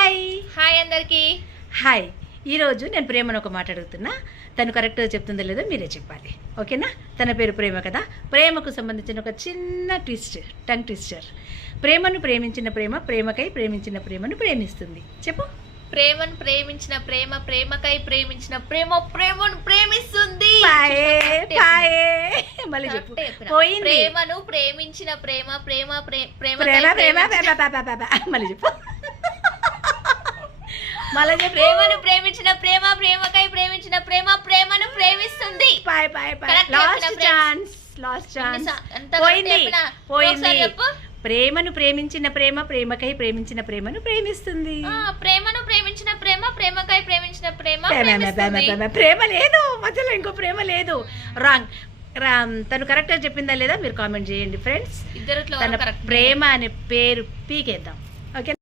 Hi hi అందరికి. Hi ఈరోజు నేను ప్రేమను ఒక మాట అడుగుతున్నా. తను కరెక్ట్గా చెప్తుందో లేదో మీరే చెప్పాలి, ఓకేనా? తన పేరు ప్రేమ కదా. ప్రేమకు సంబంధించిన ఒక చిన్న టంగ్ ట్విస్టర్. ప్రేమను ప్రేమించిన ప్రేమ ప్రేమకై ప్రేమించిన ప్రేమను ప్రేమిస్తుంది. చెప్పు. ప్రేమను ప్రేమించిన ప్రేమ ప్రేమకై ప్రేమించిన ప్రేమ ప్రేమను ప్రేమిస్తుంది. మళ్ళీ చెప్పు. పోయింది. ప్రేమను ప్రేమించిన ప్రేమ ప్రేమ ప్రేమ మళ్ళీ చెప్పు. మళ్ళీ చెప్పు. ప్రేమను ప్రేమించిన ప్రేమ ప్రేమకై ప్రేమించిన ప్రేమ ప్రేమను ప్రేమిస్తుంది. Last chance. పోయింది. ప్రేమను ప్రేమించిన ప్రేమ ప్రేమకై ప్రేమించిన ప్రేమను ప్రేమిస్తుంది. ప్రేమను ప్రేమించిన ప్రేమ ప్రేమకై ప్రేమించిన ప్రేమ ప్రేమ లేదు, మధ్యలో ఇంకో ప్రేమ లేదు. రాంగ్. తను కరెక్ట్గా చెప్పిందా లేదా మీరు కామెంట్ చేయండి ఫ్రెండ్స్. ఇద్దరు తన ప్రేమ అనే పేరు పీకేద్దాం, ఓకే?